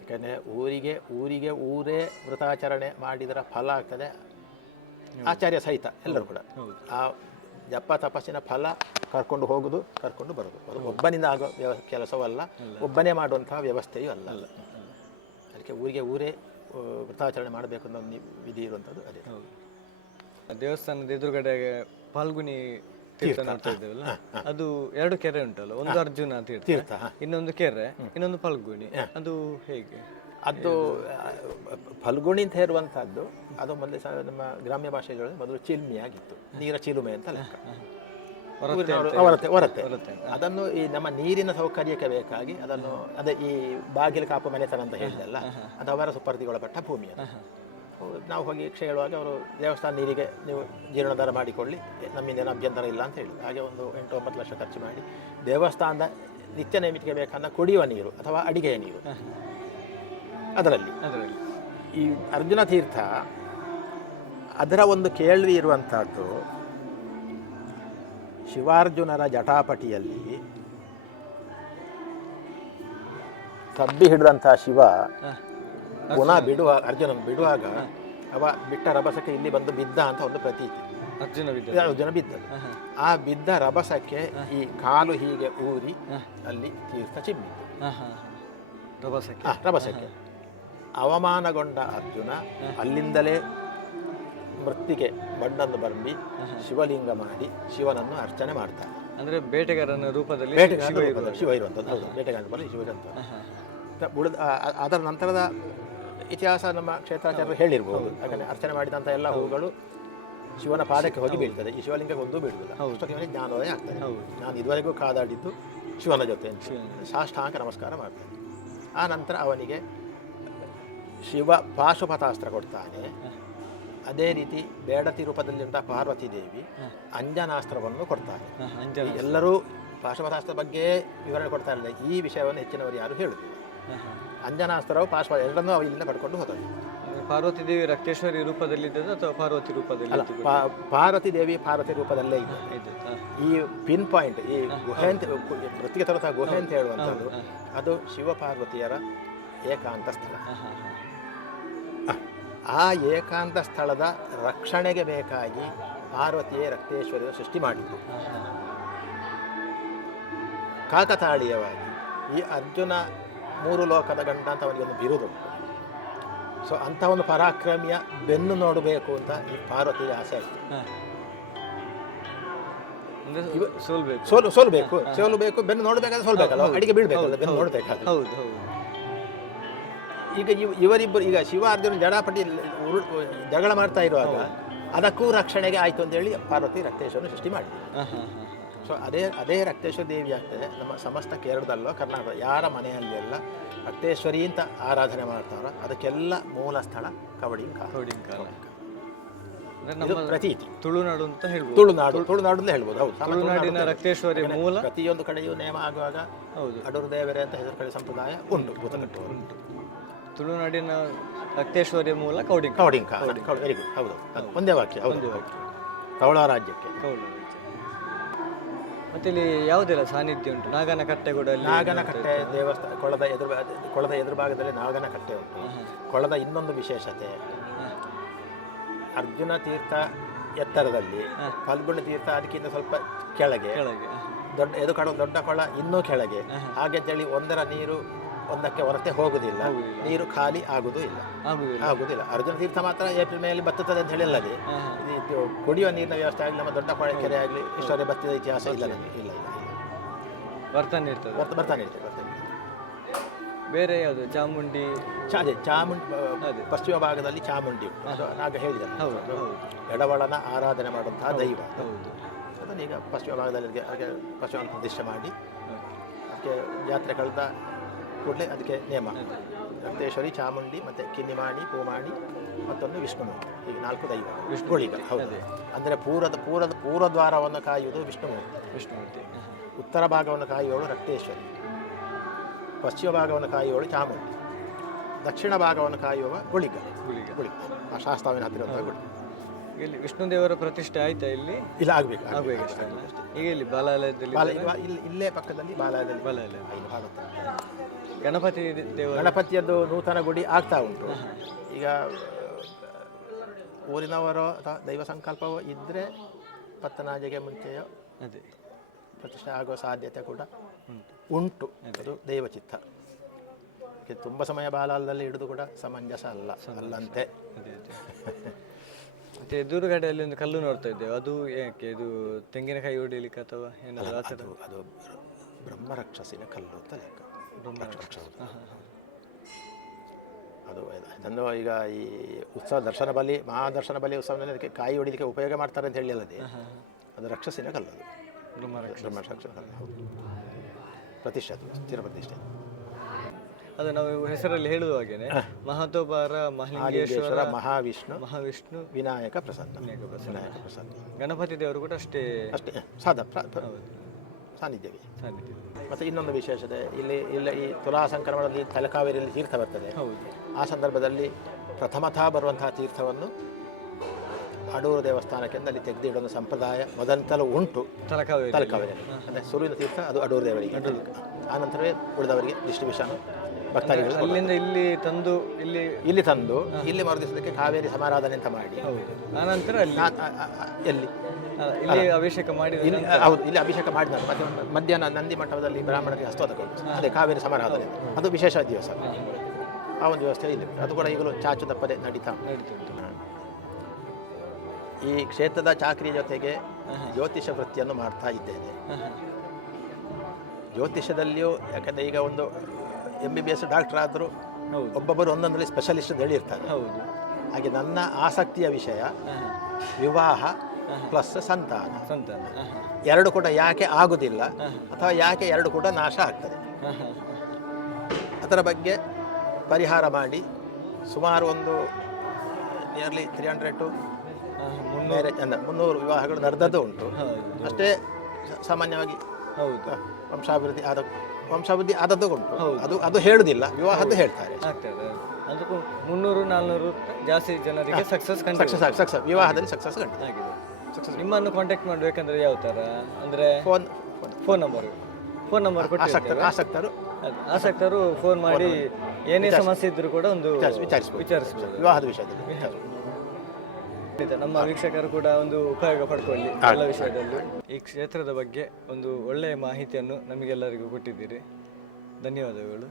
ಯಾಕಂದರೆ ಊರಿಗೆ ಊರಿಗೆ ಊರೇ ವ್ರತಾಚರಣೆ ಮಾಡಿದರ ಫಲ ಆಗ್ತದೆ. ಆಚಾರ್ಯ ಸಹಿತ ಎಲ್ಲರೂ ಕೂಡ. ಹೌದು. ಆ ಜಪ ತಪಸ್ಸಿನ ಫಲ ಕರ್ಕೊಂಡು ಹೋಗುದು ಕರ್ಕೊಂಡು ಬರೋದು. ಅದು ಒಬ್ಬನಿಂದ ಆಗೋ ವ್ಯವ ಕೆಲಸವಲ್ಲ ಒಬ್ಬನೇ ಮಾಡುವಂತಹ ವ್ಯವಸ್ಥೆಯೂ ಅಲ್ಲ. ಅದಕ್ಕೆ ಊರಿಗೆ ಊರೇ ವ್ರತಾಚರಣೆ ವೃತಾಚರಣೆ ಮಾಡಬೇಕು ಅನ್ನೋ ಒಂದು ವಿಧಿ ಇರುವಂಥದ್ದು ಅದೇ. ಹೌದು. ದೇವಸ್ಥಾನದ ಎದುರುಗಡೆ ಫಾಲ್ಗುನಿ ತೀರ್ಥ ನೋಡ್ತಾ ಇದ್ದೇವಲ್ಲ? ಅದು ಎರಡು ಕೆರೆ ಉಂಟಲ್ಲ ಒಂದು ಅರ್ಜುನ ತೀರ್ಥ ಇನ್ನೊಂದು ಕೆರೆ ಇನ್ನೊಂದು ಫಲ್ಗುಣಿ ಅದು ಹೇಗೆ? ಅದು ಫಲ್ಗುಣಿ ಅಂತ ಹೇಳುವಂಥದ್ದು ಅದು ಮೊದಲು ಸಹ ನಮ್ಮ ಗ್ರಾಮ್ಯ ಭಾಷೆಗಳಲ್ಲಿ ಮೊದಲು ಚಿಲ್ಮಿ ಆಗಿತ್ತು ನೀರ ಚಿಲುಮೆ ಅಂತ ಲೆಕ್ಕ. ಹೊರತೆ. ಅದನ್ನು ಈ ನಮ್ಮ ನೀರಿನ ಸೌಕರ್ಯಕ್ಕೆ ಬೇಕಾಗಿ ಅದನ್ನು ಅದೇ ಈ ಬಾಗಿಲು ಕಾಪು ಮನೆತನ ಅಂತ ಹೇಳಿದಲ್ಲ ಅದು ಅವರ ಸುಪರ್ದಿಗೊಳಪಟ್ಟ ಭೂಮಿ ನಾವು ಹೋಗಿ ಕ್ಷೇಳುವಾಗ ಅವರು ದೇವಸ್ಥಾನ ನೀರಿಗೆ ನೀವು ಜೀರ್ಣೋದ್ಧಾರ ಮಾಡಿಕೊಳ್ಳಿ. ನಮ್ಮಿಂದ ಏನು ಅಭ್ಯಂತರ ಇಲ್ಲ ಅಂತ ಹೇಳಿದ್ರು. ಹಾಗೆ ಒಂದು ಎಂಟು ಒಂಬತ್ತು ಲಕ್ಷ ಖರ್ಚು ಮಾಡಿ ದೇವಸ್ಥಾನದ ನಿತ್ಯ ನೇಮಿತಿಗೆ ಬೇಕಾದ ಕುಡಿಯುವ ನೀರು ಅಥವಾ ಅಡಿಗೆಯ ನೀರು. ಅದರಲ್ಲಿ. ಅದರಲ್ಲಿ. ಈ ಅರ್ಜುನ ತೀರ್ಥ ಅದರ ಒಂದು ಕೇಳ್ವಿ ಇರುವಂಥದ್ದು ಶಿವಾರ್ಜುನರ ಜಟಾಪಟಿಯಲ್ಲಿ ಕಬ್ಬಿ ಹಿಡಿದಂಥ ಶಿವ. ಪುನಃ ಬಿಡುವ ಅರ್ಜುನ ಬಿಡುವಾಗ ಅವ ಬಿಟ್ಟ ರಭಸಕ್ಕೆ ಇಲ್ಲಿ ಬಂದು ಬಿದ್ದ ಅಂತ ಒಂದು ಪ್ರತೀತಿ. ಅರ್ಜುನ ಬಿದ್ದ. ಅರ್ಜುನ ಬಿದ್ದ ಆ ಬಿದ್ದ ರಭಸಕ್ಕೆ ಈ ಕಾಲು ಹೀಗೆ ಊರಿ ಅಲ್ಲಿ ತೀರ್ಥ ಚಿಮ್ಮಿತು. ರಭಸಕ್ಕೆ. ರಭಸಕ್ಕೆ. ಅವಮಾನಗೊಂಡ ಅರ್ಜುನ ಅಲ್ಲಿಂದಲೇ ಮೃತ್ತಿಗೆ ಮಣ್ಣನ್ನು ಬರ್ಬಿ ಶಿವಲಿಂಗ ಮಾಡಿ ಶಿವನನ್ನು ಅರ್ಚನೆ ಮಾಡ್ತಾನೆ ಅಂದ್ರೆ ಬೇಟೆಗಾರನ ರೂಪದಲ್ಲಿ ಬೇಟೆಗಾರ ಶಿವ ಇರುವಂಥದ್ದು. ಬೇಟೆಗಾರನ ರೂಪದಲ್ಲಿ ಶಿವ ಇರುವಂಥದ್ದು. ಉಳಿದ ಅದರ ನಂತರದ ಇತಿಹಾಸ ನಮ್ಮ ಕ್ಷೇತ್ರಾಚಾರ್ಯರು ಹೇಳಿರ್ಬೋದು ಯಾಕಂದರೆ ಅರ್ಚನೆ ಮಾಡಿದಂಥ ಎಲ್ಲ ಹೂಗಳು ಶಿವನ ಪಾದಕ್ಕೆ ಹೋಗಿ ಬೀಳ್ತದೆ. ಈ ಶಿವಲಿಂಗಕ್ಕೆ ಒಂದು ಬೀಳುವುದಿಲ್ಲ. ಅವನಿಗೆ ಜ್ಞಾನೋದಯ ಆಗ್ತದೆ. ನಾನು ಇದುವರೆಗೂ ಕಾದಾಡಿದ್ದು ಶಿವನ ಜೊತೆ ಸಾಷ್ಟಾಂಗ ನಮಸ್ಕಾರ ಮಾಡ್ತೇನೆ. ಆ ನಂತರ ಅವನಿಗೆ ಶಿವ ಪಾಶುಪತಾಸ್ತ್ರ ಕೊಡ್ತಾನೆ. ಅದೇ ರೀತಿ ಬೇಡತಿ ರೂಪದಲ್ಲಿರುವಂಥ ಪಾರ್ವತಿ ದೇವಿ ಅಂಜನಾಸ್ತ್ರವನ್ನು ಕೊಡ್ತಾನೆ. ಹಾಂ ಎಲ್ಲರೂ ಪಾಶುಪತಾಸ್ತ್ರ ಬಗ್ಗೆ ವಿವರಣೆ ಕೊಡ್ತಾ ಇರಲಿಲ್ಲ ಈ ವಿಷಯವನ್ನು ಹೆಚ್ಚಿನವರು ಯಾರು ಹೇಳುದಿಲ್ಲ. ಹಾಂ ಹಾಂ. ಅಂಜನಾಸ್ತ್ರವು ಪಾರ್ಶ್ವ ಎರಡನ್ನೂ ಅವು ಇಲ್ಲಿಂದ ಪಡ್ಕೊಂಡು ಹೋದವು ಪಾರ್ವತಿ ದೇವಿ ರಕ್ತೇಶ್ವರಿ ರೂಪದಲ್ಲಿ ಇದ್ದದ್ದು ಅಥವಾ ಪಾರ್ವತಿ ರೂಪದಲ್ಲಿ ಅಲ್ಲ ಪಾ- ಪಾರ್ವತಿ ದೇವಿ ಪಾರ್ವತಿ ರೂಪದಲ್ಲೇ ಇದೆ. ಈ ಪಿನ್ ಪಾಯಿಂಟ್ ಈ ಗುಹೆ ಅಂತ ವೃತ್ತಿಗೆ ತರುತ್ತಾ ಗುಹೆ ಅಂತ ಹೇಳುವಂಥದ್ದು ಅದು ಶಿವ ಪಾರ್ವತಿಯರ ಏಕಾಂತ ಸ್ಥಳ. ಆ ಏಕಾಂತ ಸ್ಥಳದ ರಕ್ಷಣೆಗೆ ಬೇಕಾಗಿ ಪಾರ್ವತಿಯೇ ರಕ್ತೇಶ್ವರಿಯ ಸೃಷ್ಟಿ ಮಾಡಿದ್ದು. ಕಾಕತಾಳೀಯವಾಗಿ ಈ ಅರ್ಜುನ ಮೂರು ಲೋಕದ ಗಂಡ ಅಂತ ಅವನಿಗೆ ಒಂದು ಬಿರುದುಂಟು ಸೊ ಅಂಥ ಒಂದು ಪರಾಕ್ರಮಿಯ ಬೆನ್ನು ನೋಡಬೇಕು ಅಂತ ಈ ಪಾರ್ವತಿಗೆ ಆಸೆ ಆಯಿತು. ಸೋಲು ಸೋಲ್ಬೇಕು. ಸೋಲು ಸೋಲ್ಬೇಕು. ಬೆನ್ನು ನೋಡಬೇಕಾದ್ರೆ ಸೋಲ್ಬೇಕಲ್ಲ ಅಡಿಗೆ ಬೀಳ್ಬೇಕಲ್ಲ ಬೆನ್ನು ನೋಡಬೇಕಾದ್ರೆ. ಹೌದು ಹೌದು. ಈಗ ಇವ್ ಇವರಿಬ್ಬರು ಈಗ ಶಿವ ಅರ್ಜುನ ಜಡಾಪಟಿ ಜಗಳ ಮಾಡ್ತಾ ಇರುವಾಗ ಅದಕ್ಕೂ ರಕ್ಷಣೆಗೆ ಆಯಿತು ಅಂತೇಳಿ ಪಾರ್ವತಿ ರಕ್ತೇಶ್ವರನ ಸೃಷ್ಟಿ ಮಾಡಿದ್ರು. ಹಾಂ. ಸೊ ಅದೇ ಅದೇ ರಕ್ತೇಶ್ವರ ದೇವಿ ಆಗ್ತದೆ. ನಮ್ಮ ಸಮಸ್ತ ಕೇರಳದಲ್ಲೋ ಕರ್ನಾಟಕ ಯಾರ ಮನೆಯಲ್ಲಿ ಎಲ್ಲ ರಕ್ತೇಶ್ವರಿ ಅಂತ ಆರಾಧನೆ ಮಾಡ್ತಾರೋ ಅದಕ್ಕೆಲ್ಲ ಮೂಲ ಸ್ಥಳ ಕವಡಿಂಕ. ಕೌಡಿಂಕಾಲ ಅಂದ್ರೆ ಇದು ನಮ್ಮ ಪ್ರತೀತಿ. ತುಳುನಾಡು ಅಂತ ಹೇಳ್ಬೋದು. ತುಳುನಾಡು ತುಳುನಾಡು ಅಂತ ಹೇಳ್ಬೋದು. ಹೌದು ತುಳುನಾಡಿನ ತುಳುನಾಡು ರಕ್ತೇಶ್ವರಿ ಮೂಲ. ಪ್ರತಿಯೊಂದು ಕಡೆಯೂ ನೇಮ ಆಗುವಾಗ ಹೌದು. ಅಡೂರು ದೇವರೇ ಅಂತ ಹೆಸರು ಕಡೆ ಸಂಪ್ರದಾಯ ಉಂಟು ಭೂತಕಟ್ಟುವರು ಉಂಟು. ತುಳುನಾಡಿನ ರಕ್ತೇಶ್ವರಿ ಮೂಲ ಕೌಡಿಂಕ ಕೌಡಿಂಗ್ ವೆರಿ ಗುಡ್ ಹೌದು. ಒಂದೇ ವಾಕ್ಯ ಹೌದು. ಕವಳ ರಾಜ್ಯಕ್ಕೆ. ಕೌಡ ಮತ್ತೆ ಇಲ್ಲಿ ಯಾವುದೆಲ್ಲ ಸಾನ್ನಿಧ್ಯ ಉಂಟು? ನಾಗನ ಕಟ್ಟೆಗೂಡಲ್ಲಿ ನಾಗನಕಟ್ಟೆ ದೇವಸ್ಥಾನ ಕೊಳದ ಎದುರು ಕೊಳದ ಎದುರು ಭಾಗದಲ್ಲಿ ನಾಗನಕಟ್ಟೆ ಉಂಟು. ಕೊಳದ ಇನ್ನೊಂದು ವಿಶೇಷತೆ ಅರ್ಜುನ ತೀರ್ಥ ಎತ್ತರದಲ್ಲಿ ಫಲ್ಗುಣ ತೀರ್ಥ ಅದಕ್ಕಿಂತ ಸ್ವಲ್ಪ ಕೆಳಗೆ ಕೆಳಗೆ ದೊಡ್ಡ ಎದು ಕಡ ದೊಡ್ಡ ಕೊಳ ಇನ್ನೂ ಕೆಳಗೆ. ಹಾಗೆ ಅಂತೇಳಿ ಒಂದರ ನೀರು ಒಂದಕ್ಕೆ ಹೊರತೆ ಹೋಗುದಿಲ್ಲ. ನೀರು ಖಾಲಿ ಆಗುದು ಇಲ್ಲ. ಆಗುದಿಲ್ಲ. ಆಗುದಿಲ್ಲ. ಅರ್ಜುನ ತೀರ್ಥ ಮಾತ್ರ ಏಪ್ರಿಲ್ ಮೇಲೆ ಬತ್ತುತ್ತದೆ ಅಂತ ಹೇಳಿಲ್ಲದೆ. ಇದು ಕುಡಿಯುವ ನೀರಿನ ವ್ಯವಸ್ಥೆ ಆಗಲಿ ನಮ್ಮ ದೊಡ್ಡ ಕೊಳೆ ಕೆರೆ ಆಗಲಿ ಇಷ್ಟೇ ಬತ್ತಿದ ಇತಿಹಾಸ ಇಲ್ಲ ನಮಗೆ ಇಲ್ಲ ಇಲ್ಲ ಬರ್ತಾನೆ ಇರ್ತದೆ. ಬರ್ತಾ ಬರ್ತಾನೆ ಇರ್ತದೆ ಬರ್ತಾನೆ ಬೇರೆ ಯಾವುದು? ಚಾಮುಂಡಿ? ಅದೇ ಚಾಮುಂಡಿ ಅದೇ. ಪಶ್ಚಿಮ ಭಾಗದಲ್ಲಿ ಚಾಮುಂಡಿ ಉಂಟು. ನಾಗ ಹೇಳಿದ ಎಡವಳನ ಆರಾಧನೆ ಮಾಡುವಂತಹ ದೈವ ಹೌದು. ಅದನ್ನು ಈಗ ಪಶ್ಚಿಮ ಭಾಗದಲ್ಲಿ ಹಾಗೆ ಪಶ್ಚಿಮ ಪ್ರದೇಶ ಮಾಡಿ ಅದಕ್ಕೆ ಜಾತ್ರೆ ಕಳೆದ ಕೂಡಲೇ ಅದಕ್ಕೆ ನೇಮ. ರಕ್ತೇಶ್ವರಿ ಚಾಮುಂಡಿ ಮತ್ತು ಕಿನ್ನಿಮಾಣಿ ಪೂಮಾಣಿ ಮತ್ತೊಂದು ವಿಷ್ಣುಮೂರ್ತಿ. ಈಗ ನಾಲ್ಕು ದೈವ. ವಿಷ್ಣುಗಳಿಗ ಹೌದು. ಅಂದರೆ ಪೂರದ ಪೂರದ ಪೂರ್ವದ್ವಾರವನ್ನು ಕಾಯುವುದು ವಿಷ್ಣುಮೂರ್ತಿ. ವಿಷ್ಣುಮೂರ್ತಿ. ಉತ್ತರ ಭಾಗವನ್ನು ಕಾಯುವವಳು ರಕ್ತೇಶ್ವರಿ. ಪಶ್ಚಿಮ ಭಾಗವನ್ನು ಕಾಯುವವಳು ಚಾಮುಂಡಿ. ದಕ್ಷಿಣ ಭಾಗವನ್ನು ಕಾಯುವವ ಗುಳಿಗ. ಗುಳಿಗ. ಗುಳಿಗ. ಆ ಶಾಸ್ತಾವಿನ ಹತ್ತಿರ ಗುಳಿ ಇಲ್ಲಿ ವಿಷ್ಣು ದೇವರ ಪ್ರತಿಷ್ಠೆ ಆಯ್ತಾ ಇಲ್ಲಿ? ಇಲ್ಲ ಆಗಬೇಕು ಆಗಬೇಕು? ಈಗ ಇಲ್ಲಿ ಬಾಲಾಲಯದಲ್ಲಿ ಬಾಲ ಇಲ್ಲಿ ಇಲ್ಲೇ ಪಕ್ಕದಲ್ಲಿ ಬಾಲಾಲಯದಲ್ಲಿ. ಬಾಲಾಲಯ. ಭಾಗತ್ತೆ. ಗಣಪತಿ ದೇವರು. ಗಣಪತಿಯದ್ದು ನೂತನ ಗುಡಿ ಆಗ್ತಾ ಉಂಟು. ಈಗ ಊರಿನವರೋ ಅಥವಾ ದೈವ ಸಂಕಲ್ಪವೋ ಇದ್ದರೆ ಪತ್ತನಾಜೆಗೆ ಮುಂಚೆಯೋ ಅದೇ. ಪ್ರತಿಷ್ಠೆ ಆಗುವ ಸಾಧ್ಯತೆ ಕೂಡ ಉಂಟು. ಅದು. ದೈವಚಿತ್ತ. ಇದಕ್ಕೆ ತುಂಬ ಸಮಯ ಬಾಲಾಲದಲ್ಲಿ ಹಿಡಿದು ಕೂಡ ಸಮಂಜಸ ಅಲ್ಲ ಅಲ್ಲಂತೆ. ಮತ್ತೆ ಎದುರುಗಡೆಯಲ್ಲಿ ಒಂದು ಕಲ್ಲು ನೋಡ್ತಾ ಇದ್ದೇವೆ. ಅದು ಏಕೆ? ಇದು ತೆಂಗಿನಕಾಯಿ ಹೊಡಿಲಿಕ್ಕೆ ಅಥವಾ ಏನಾದರೂ ಅದು ಅದು ಬ್ರಹ್ಮರಕ್ಷಸಿನ ಕಲ್ಲು ಅಂತ ಲೆಕ್ಕ. ಅದು ಅದನ್ನು ಈಗ ಈ ಉತ್ಸವ ದರ್ಶನ ಬಲಿ ಮಹಾದರ್ಶನ ಬಲಿ ಉತ್ಸವದಲ್ಲಿ ಅದಕ್ಕೆ ಕಾಯಿ ಹೊಡಿಲಿಕ್ಕೆ ಉಪಯೋಗ ಮಾಡ್ತಾರೆ ಅಂತ ಹೇಳಿ ಅಲ್ಲದೆ ಅದು ರಕ್ಷಸಿನ ಕಲ್ಲ ಅದು ಹೌದು. ಪ್ರತಿಷ್ಠೆ ಅದು ಸ್ಥಿರ ಪ್ರತಿಷ್ಠೆ. ಅದು ನಾವು ಹೆಸರಲ್ಲಿ ಹೇಳುವ ಹಾಗೇನೆ ಮಹತೋಬಾರ ಮಹಾಲಿಂಗೇಶ್ವರ ಹಾಲಿಂಗೇಶ್ವರ ಮಹಾವಿಷ್ಣು ಮಹಾವಿಷ್ಣು ವಿನಾಯಕ ಪ್ರಸಾದ್ ವಿನಾಯಕ ಪ್ರಸನ್ನ. ಗಣಪತಿ ದೇವರು ಕೂಡ ಅಷ್ಟೇ. ಅಷ್ಟೇ ಸಾಧ ಸಾನ್ನಿಧ್ಯ ಮತ್ತು ಇನ್ನೊಂದು ವಿಶೇಷತೆ ಇಲ್ಲಿ ಇಲ್ಲ ಈ ತುಲಾ ಸಂಕ್ರಮಣದಲ್ಲಿ ತಲಕಾವೇರಿಯಲ್ಲಿ ತೀರ್ಥ ಬರ್ತದೆ. ಆ ಸಂದರ್ಭದಲ್ಲಿ ಪ್ರಥಮತಃ ಬರುವಂತಹ ತೀರ್ಥವನ್ನು ಅಡೂರು ದೇವಸ್ಥಾನಕ್ಕೆ ಅಲ್ಲಿ ತೆಗೆದಿಡೋ ಸಂಪ್ರದಾಯ. ಮೊದಲಿಂದಲೂ ಉಂಟು. ತಲಕಾವೇರಿ ತಲಕಾವೇರಿ ಅಂದರೆ ಸುರುವಿನ ತೀರ್ಥ ಅದು ಅಡೂರು ದೇವರಿಗೆ. ಆನಂತರವೇ ಉಳಿದವರಿಗೆ ಡಿಸ್ಟ್ರಿಬ್ಯೂಷನ್. ಭಕ್ತಾದಿಗಳು. ಅಲ್ಲಿಂದ ಇಲ್ಲಿ ತಂದು ಇಲ್ಲಿ ಇಲ್ಲಿ ತಂದು ಇಲ್ಲಿ ಮರುದಿವಸಕ್ಕೆ ಕಾವೇರಿ ಸಮಾರಾಧನೆ ಅಂತ ಮಾಡಿ. ಆನಂತರ ಅಲ್ಲಿ. ಆ- ಆ- ಆ- ಎಲ್ಲಿ? ಇಲ್ಲಿ ಅಭಿಷೇಕ ಮಾಡಿ ಇಲ್ಲಿ ಹೌದು ಇಲ್ಲಿ ಅಭಿಷೇಕ ಮಾಡಿದ ಮತ್ತೆ ಮಧ್ಯಾಹ್ನ ನಂದಿ ಮಠದಲ್ಲಿ ಬ್ರಾಹ್ಮಣರಿಗೆ ಹಸ್ತೋದಕ ಉಂಟು. ಅದೇ ಕಾವೇರಿ ಸಮಾರಾಧನೆ. ಅದು ವಿಶೇಷ ದಿವಸ. ಆ ಒಂದು ವ್ಯವಸ್ಥೆ ಇಲ್ಲಿ ಅದು ಕೂಡ ಈಗಲೂ ಚಾಚು ತಪ್ಪದೆ ನಡೀತಾ ಉಂಟು. ನಡೀತುಂಟು ಈ ಕ್ಷೇತ್ರದ ಚಾಕರಿ ಜೊತೆಗೆ ಜ್ಯೋತಿಷ ವೃತ್ತಿಯನ್ನು ಮಾಡ್ತಾ ಇದ್ದೇನೆ. ಜ್ಯೋತಿಷದಲ್ಲಿಯೂ ಯಾಕಂದರೆ ಈಗ ಒಂದು M B B S doctor ಆದರೂ ಹೌದು. ಒಬ್ಬೊಬ್ಬರು ಒಂದೊಂದರಲ್ಲಿ ಸ್ಪೆಷಲಿಸ್ಟ್ ಅಂತ ಹೇಳಿರ್ತಾರೆ. ಹೌದು. ಹಾಗೆ ನನ್ನ ಆಸಕ್ತಿಯ ವಿಷಯ ವಿವಾಹ ಪ್ಲಸ್ ಸಂತಾನ. ಸಂತಾನ ಎರಡು ಕೂಡ ಯಾಕೆ ಆಗುವುದಿಲ್ಲ ಅಥವಾ ಯಾಕೆ ಎರಡು ಕೂಡ ನಾಶ ಆಗ್ತದೆ. ಅದರ ಬಗ್ಗೆ ಪರಿಹಾರ ಮಾಡಿ ಸುಮಾರು ಒಂದು ನಿಯರ್ಲಿ ತ್ರೀ ಹಂಡ್ರೆಡ್ ಟು ಅಂದರೆ ಮುನ್ನೂರು ವಿವಾಹಗಳು ನಡೆದದ್ದು ಉಂಟು. ಅಷ್ಟೇ ಸಾಮಾನ್ಯವಾಗಿ ಹೌದು. ವಂಶಾಭಿವೃದ್ಧಿ ಆದ ವಂಶಾಭಿವೃದ್ಧಿ ಆದದ್ದು ಉಂಟು. ಅದು ಅದು ಹೇಳುದಿಲ್ಲ. ವಿವಾಹದ್ದು ಹೇಳ್ತಾರೆ. ಆಗ್ತದೆ ಅದಕ್ಕೂ ಮುನ್ನೂರು ನಾಲ್ನೂರು ಜಾಸ್ತಿ ಜನರಿಗೆ ಸಕ್ಸಸ್ ಸಕ್ಸಸ್ ಸಕ್ಸಸ್ ವಿವಾಹದಲ್ಲಿ ಸಕ್ಸಸ್ ಕಂಡು ಆಗಿದೆ. ನಿಮ್ಮನ್ನು ಕಾಂಟ್ಯಾಕ್ಟ್ ಮಾಡಬೇಕಂದ್ರೆ ಯಾವ ಥರ ಅಂದರೆ phone phone number phone number ಆಸಕ್ತರು ಆಸಕ್ತರು. ಆಸಕ್ತರು ಫೋನ್ ಮಾಡಿ ಏನೇ ಸಮಸ್ಯೆ ಇದ್ದರೂ ಕೂಡ ಒಂದು ವಿಚಾರಿಸ್- ವಿಚಾರಿಸ್ಬೋದು. ವಿಚಾರಿಸ್ಬೋದು. ವಿವಾಹದ ವಿಷಯದಲ್ಲಿ. ನಮ್ಮ ವೀಕ್ಷಕರು ಕೂಡ ಒಂದು ಉಪಯೋಗ ಪಡ್ಕೊಳ್ಳಿ ಎಲ್ಲ ವಿಷಯದಲ್ಲಿ. ಈ ಕ್ಷೇತ್ರದ ಬಗ್ಗೆ ಒಂದು ಒಳ್ಳೆಯ ಮಾಹಿತಿಯನ್ನು ನಮಗೆಲ್ಲರಿಗೂ ಕೊಟ್ಟಿದ್ದೀರಿ. ಧನ್ಯವಾದಗಳು.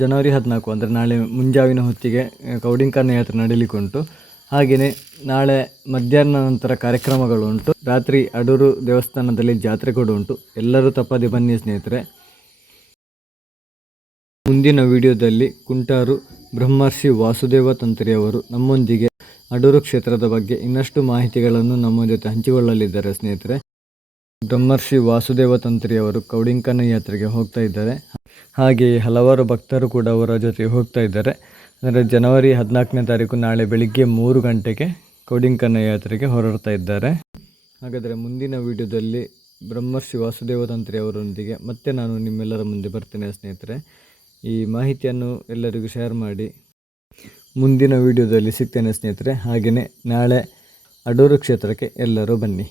ಜನವರಿ ಹದಿನಾಲ್ಕು ಅಂದರೆ ನಾಳೆ ಮುಂಜಾವಿನ ಹೊತ್ತಿಗೆ ಕೌಡಿಂಕಾನ ಕೌಡಿಂಕರ್ನ ಯಾತ್ರೆ ನಡೀಲಿಕ್ಕುಂಟು. ಹಾಗೆಯೇ ನಾಳೆ ಮಧ್ಯಾಹ್ನ ನಂತರ ಕಾರ್ಯಕ್ರಮಗಳು ಉಂಟು ರಾತ್ರಿ ಅಡೂರು ದೇವಸ್ಥಾನದಲ್ಲಿ ಜಾತ್ರೆ ಕೂಡ ಉಂಟು. ಎಲ್ಲರೂ ತಪ್ಪದೆ ಬನ್ನಿ ಸ್ನೇಹಿತರೆ. ಮುಂದಿನ ವಿಡಿಯೋದಲ್ಲಿ ಕುಂಟಾರು ಬ್ರಹ್ಮರ್ಷಿ ವಾಸುದೇವ ತಂತ್ರಿಯವರು ನಮ್ಮೊಂದಿಗೆ ಅಡೂರು ಕ್ಷೇತ್ರದ ಬಗ್ಗೆ ಇನ್ನಷ್ಟು ಮಾಹಿತಿಗಳನ್ನು ನಮ್ಮ ಜೊತೆ ಹಂಚಿಕೊಳ್ಳಲಿದ್ದಾರೆ ಸ್ನೇಹಿತರೆ. ಬ್ರಹ್ಮರ್ಷಿ ವಾಸುದೇವ ತಂತ್ರಿಯವರು ಕೌಡಿಂಕನ ಯಾತ್ರೆಗೆ ಹೋಗ್ತಾ ಇದ್ದಾರೆ. ಹಾಗೆಯೇ ಹಲವಾರು ಭಕ್ತರು ಕೂಡ ಅವರ ಜೊತೆ ಹೋಗ್ತಾ ಇದ್ದಾರೆ. ಅಂದರೆ ಜನವರಿ ಹದಿನಾಲ್ಕನೇ ತಾರೀಕು ನಾಳೆ ಬೆಳಿಗ್ಗೆ ಮೂರು ಗಂಟೆಗೆ ಕೌಡಿಂಕನ ಯಾತ್ರೆಗೆ ಹೊರಡ್ತಾ ಇದ್ದಾರೆ. ಹಾಗಾದರೆ ಮುಂದಿನ ವಿಡಿಯೋದಲ್ಲಿ ಬ್ರಹ್ಮರ್ಷಿ ವಾಸುದೇವ ತಂತ್ರಿಯವರೊಂದಿಗೆ ಮತ್ತೆ ನಾನು ನಿಮ್ಮೆಲ್ಲರ ಮುಂದೆ ಬರ್ತೇನೆ ಸ್ನೇಹಿತರೆ. ಈ ಮಾಹಿತಿಯನ್ನು ಎಲ್ಲರಿಗೂ ಶೇರ್ ಮಾಡಿ. ಮುಂದಿನ ವಿಡಿಯೋದಲ್ಲಿ ಸಿಗ್ತೇನೆ ಸ್ನೇಹಿತರೆ. ಹಾಗೆಯೇ ನಾಳೆ ಅಡೂರು ಕ್ಷೇತ್ರಕ್ಕೆ ಎಲ್ಲರೂ ಬನ್ನಿ.